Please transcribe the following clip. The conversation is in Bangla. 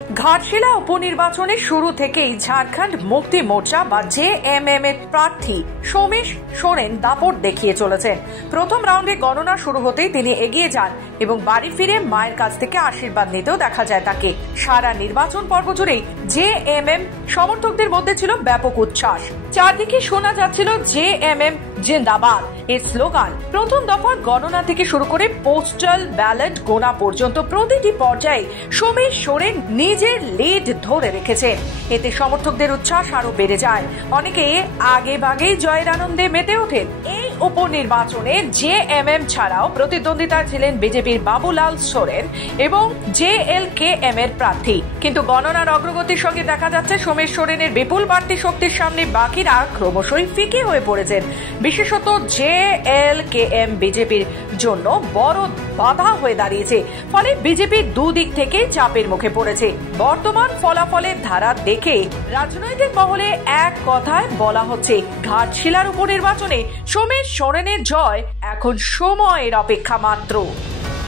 ঘাটশিলা উপনির্বাচনে শুরু থেকেই ঝাড়খণ্ড মুক্তি মোর্চা বা জেএমএম এর প্রার্থী সোমেশ সোরেন দাপট দেখিয়ে চলেছেন। প্রথম রাউন্ডে গণনা শুরু হতেই তিনি এগিয়ে যান এবং বাড়ি ফিরে মায়ের কাছ থেকে আশীর্বাদ নিতেও দেখা যায় তাকে। সারা নির্বাচন পর্ব জুড়েই জেএমএম সমর্থকদের মধ্যে ছিল ব্যাপক উচ্ছ্বাস। চারদিকে শোনা যাচ্ছিল জেএমএম জিন্দাবাদ এর স্লোগান। প্রথম দফার গণনা থেকে শুরু করে পোস্টাল ব্যালট গোনা পর্যন্ত প্রতিটি পর্যায়ে সোমেশ সোরেন নিজের লিড ধরে রেখেছেন। এতে সমর্থকদের উচ্ছ্বাস আরো বেড়ে যায়। অনেকে আগে ভাগেই জয়ের আনন্দে মেতে ওঠেন। এই উপনির্বাচনে জেএমএম ছাড়াও প্রতিদ্বন্দ্বিতা ছিলেন বিজেপির বাবুলাল সোরেন এবং জেএলকেএম এর প্রার্থী। কিন্তু গণনার অগ্রগতির সঙ্গে দেখা যাচ্ছে সোমেশ সোরেনের বিপুল বাড়তি শক্তির সামনে বাকিরা ক্রমশই ফিকে হয়ে পড়েছেন। বিশেষত জেএলকেএম বিজেপির জন্য বড় বাধা হয়ে দাঁড়িয়েছে। ফলে বিজেপির দুদিক থেকে চাপের মুখে পড়েছে। বর্তমান ফলাফলের ধারা দেখে রাজনৈতিক মহলে এক কথায় বলা হচ্ছে, ঘাটশিলার উপনির্বাচনে সোমেশ সোরেনের জয় এখন সময়ের অপেক্ষা মাত্র।